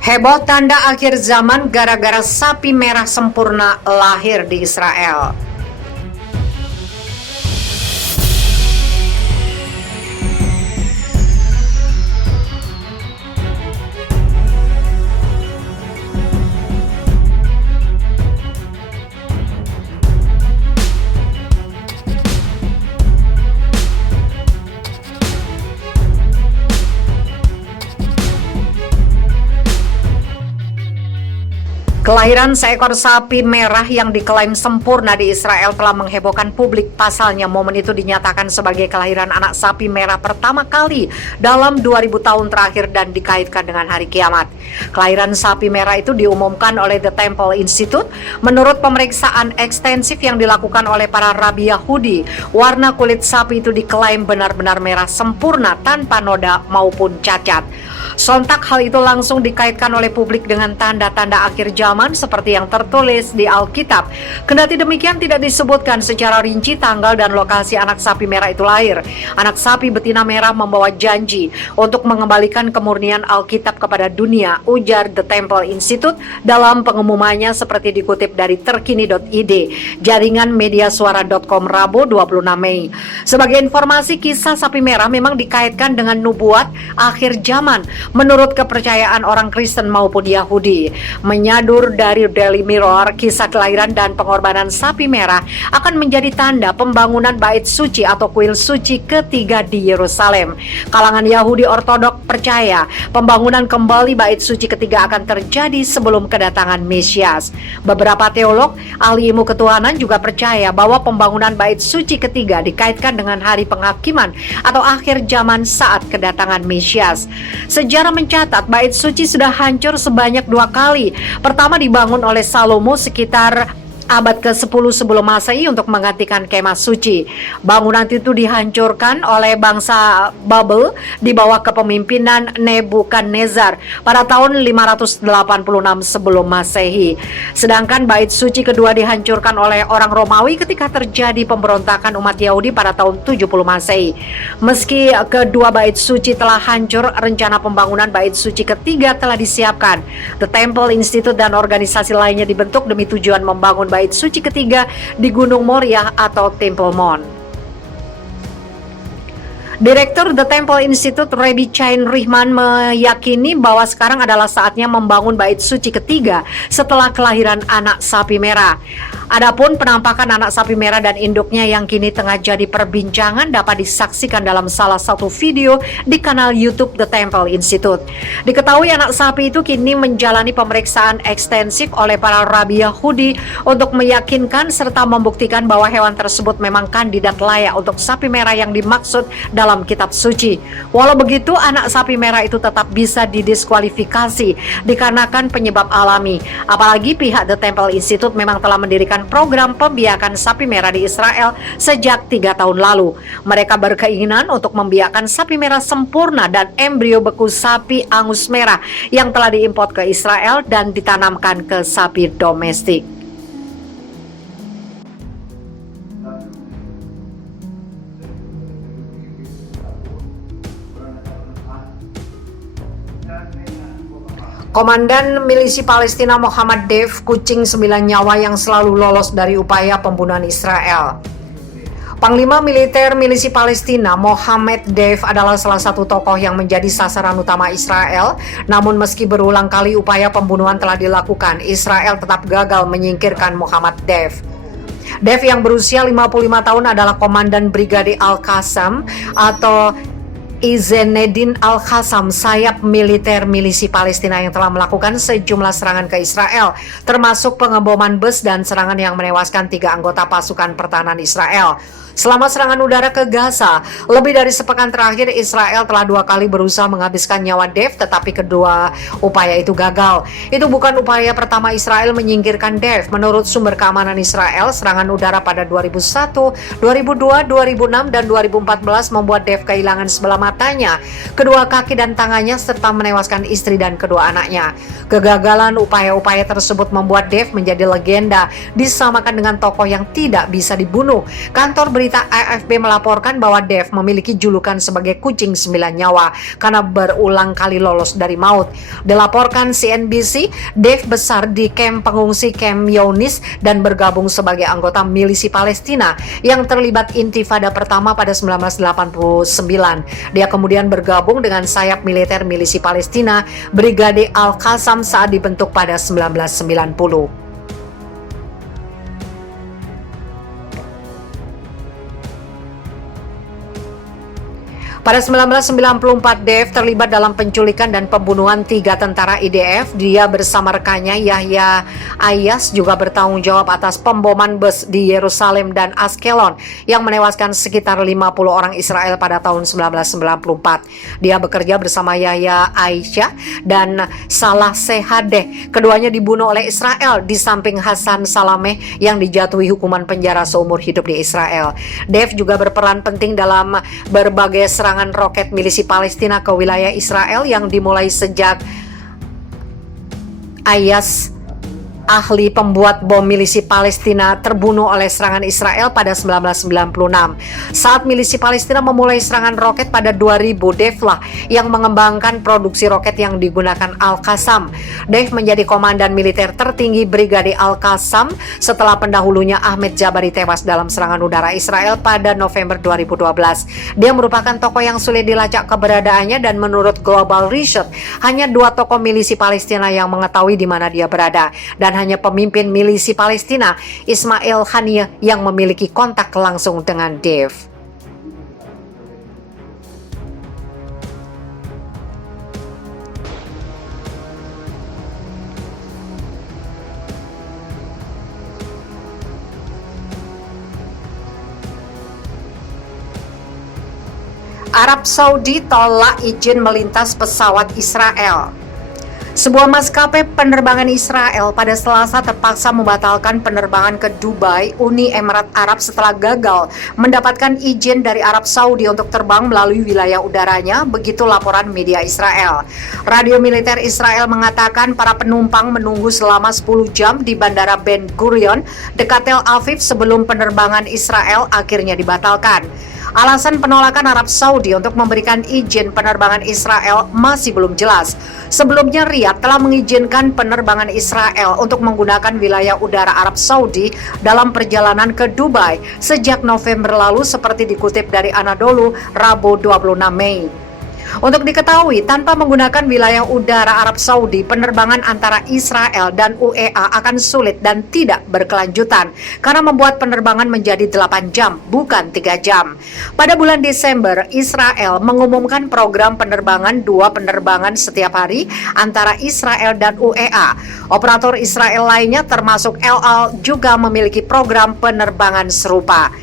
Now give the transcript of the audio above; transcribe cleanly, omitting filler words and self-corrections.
Heboh tanda akhir zaman gara-gara sapi merah sempurna lahir di Israel. Kelahiran seekor sapi merah yang diklaim sempurna di Israel telah menghebohkan publik. Pasalnya, momen itu dinyatakan sebagai kelahiran anak sapi merah pertama kali dalam 2000 tahun terakhir dan dikaitkan dengan hari kiamat. Kelahiran sapi merah itu diumumkan oleh The Temple Institute. Menurut pemeriksaan ekstensif yang dilakukan oleh para rabi Yahudi, warna kulit sapi itu diklaim benar-benar merah sempurna tanpa noda maupun cacat. Sontak hal itu langsung dikaitkan oleh publik dengan tanda-tanda akhir zaman seperti yang tertulis di Alkitab. Kendati demikian, tidak disebutkan secara rinci tanggal dan lokasi anak sapi merah itu lahir. Anak sapi betina merah membawa janji untuk mengembalikan kemurnian Alkitab kepada dunia, ujar The Temple Institute dalam pengumumannya seperti dikutip dari terkini.id, jaringan mediasuara.com Rabu 26 Mei. Sebagai informasi, kisah sapi merah memang dikaitkan dengan nubuat akhir zaman menurut kepercayaan orang Kristen maupun Yahudi. Menyadur dari Daily Mirror, kisah kelahiran dan pengorbanan sapi merah akan menjadi tanda pembangunan bait suci atau kuil suci ketiga di Yerusalem. Kalangan Yahudi Ortodok percaya pembangunan kembali bait suci ketiga akan terjadi sebelum kedatangan Mesias. Beberapa teolog, ahli ilmu ketuhanan juga percaya bahwa pembangunan bait suci ketiga dikaitkan dengan hari penghakiman atau akhir zaman saat kedatangan Mesias. Sejarah mencatat bait suci sudah hancur sebanyak 2 kali. Pertama dibangun oleh Salomo sekitar abad ke-10 sebelum Masehi untuk menggantikan kemah suci. Bangunan itu dihancurkan oleh bangsa Babel di bawah kepemimpinan Nebukadnezar pada tahun 586 sebelum Masehi. Sedangkan bait suci kedua dihancurkan oleh orang Romawi ketika terjadi pemberontakan umat Yahudi pada tahun 70 Masehi. Meski kedua bait suci telah hancur, rencana pembangunan bait suci ketiga telah disiapkan. The Temple Institute dan organisasi lainnya dibentuk demi tujuan membangun bait suci ketiga di Gunung Moriah atau Temple Mount. Direktur The Temple Institute, Rabbi Chaim Rihman, meyakini bahwa sekarang adalah saatnya membangun bait suci ketiga setelah kelahiran anak sapi merah. Adapun penampakan anak sapi merah dan induknya yang kini tengah jadi perbincangan dapat disaksikan dalam salah satu video di kanal YouTube The Temple Institute. Diketahui anak sapi itu kini menjalani pemeriksaan ekstensif oleh para rabi Yahudi untuk meyakinkan serta membuktikan bahwa hewan tersebut memang kandidat layak untuk sapi merah yang dimaksud dalam kitab suci. Walau begitu, anak sapi merah itu tetap bisa didiskualifikasi dikarenakan penyebab alami. Apalagi pihak The Temple Institute memang telah mendirikan program pembiakan sapi merah di Israel sejak 3 tahun lalu. Mereka berkeinginan untuk membiakan sapi merah sempurna dan embrio beku sapi angus merah yang telah diimpor ke Israel dan ditanamkan ke sapi domestik. Komandan milisi Palestina Mohammad Deif, kucing 9 nyawa yang selalu lolos dari upaya pembunuhan Israel. Panglima militer milisi Palestina Mohammad Deif adalah salah satu tokoh yang menjadi sasaran utama Israel. Namun meski berulang kali upaya pembunuhan telah dilakukan, Israel tetap gagal menyingkirkan Mohammad Deif. Deif yang berusia 55 tahun adalah komandan Brigade Al-Qassam atau Izzeddin Al-Qassam, sayap militer milisi Palestina yang telah melakukan sejumlah serangan ke Israel, termasuk pengeboman bus dan serangan yang menewaskan 3 anggota pasukan pertahanan Israel. Selama serangan udara ke Gaza, lebih dari sepekan terakhir Israel telah 2 kali berusaha menghabiskan nyawa Deif, tetapi kedua upaya itu gagal. Itu bukan upaya pertama Israel menyingkirkan Deif. Menurut sumber keamanan Israel, serangan udara pada 2001, 2002, 2006, dan 2014 membuat Deif kehilangan sebelah mata matanya, kedua kaki dan tangannya, serta menewaskan istri dan kedua anaknya. Kegagalan upaya-upaya tersebut membuat Dave menjadi legenda, disamakan dengan tokoh yang tidak bisa dibunuh. Kantor berita AFP melaporkan bahwa Dave memiliki julukan sebagai kucing 9 nyawa karena berulang kali lolos dari maut. Dilaporkan CNBC, Dave besar di kamp pengungsi Camp Younis dan bergabung sebagai anggota milisi Palestina yang terlibat intifada pertama pada 1989. Dia kemudian bergabung dengan sayap militer milisi Palestina Brigade Al-Qassam saat dibentuk pada 1990. Pada 1994, Dave terlibat dalam penculikan dan pembunuhan 3 tentara IDF. Dia bersama rekannya Yahya Ayas juga bertanggung jawab atas pemboman bus di Yerusalem dan Ashkelon yang menewaskan sekitar 50 orang Israel pada tahun 1994. Dia bekerja bersama Yahya Aisyah dan Salah Sehadeh. Keduanya dibunuh oleh Israel di samping Hasan Salameh yang dijatuhi hukuman penjara seumur hidup di Israel. Dave juga berperan penting dalam berbagai serangan roket milisi Palestina ke wilayah Israel yang dimulai sejak Ayas, ahli pembuat bom milisi Palestina, terbunuh oleh serangan Israel pada 1996. Saat milisi Palestina memulai serangan roket pada 2000, Dave lah yang mengembangkan produksi roket yang digunakan Al-Qassam. Dave menjadi komandan militer tertinggi Brigade Al-Qassam setelah pendahulunya Ahmed Jabari tewas dalam serangan udara Israel pada November 2012. Dia merupakan tokoh yang sulit dilacak keberadaannya dan menurut Global Research, hanya 2 tokoh milisi Palestina yang mengetahui di mana dia berada, dan hanya pemimpin milisi Palestina, Ismail Haniyeh, yang memiliki kontak langsung dengan Dave. Arab Saudi tolak izin melintas pesawat Israel. Sebuah maskapai penerbangan Israel pada Selasa terpaksa membatalkan penerbangan ke Dubai, Uni Emirat Arab setelah gagal mendapatkan izin dari Arab Saudi untuk terbang melalui wilayah udaranya, begitu laporan media Israel. Radio militer Israel mengatakan para penumpang menunggu selama 10 jam di Bandara Ben Gurion dekat Tel Aviv sebelum penerbangan Israel akhirnya dibatalkan. Alasan penolakan Arab Saudi untuk memberikan izin penerbangan Israel masih belum jelas. Sebelumnya Riyadh telah mengizinkan penerbangan Israel untuk menggunakan wilayah udara Arab Saudi dalam perjalanan ke Dubai sejak November lalu, seperti dikutip dari Anadolu Rabu 26 Mei. Untuk diketahui, tanpa menggunakan wilayah udara Arab Saudi, penerbangan antara Israel dan UEA akan sulit dan tidak berkelanjutan karena membuat penerbangan menjadi 8 jam, bukan 3 jam. Pada bulan Desember, Israel mengumumkan program penerbangan 2 penerbangan setiap hari antara Israel dan UEA. Operator Israel lainnya termasuk El Al juga memiliki program penerbangan serupa.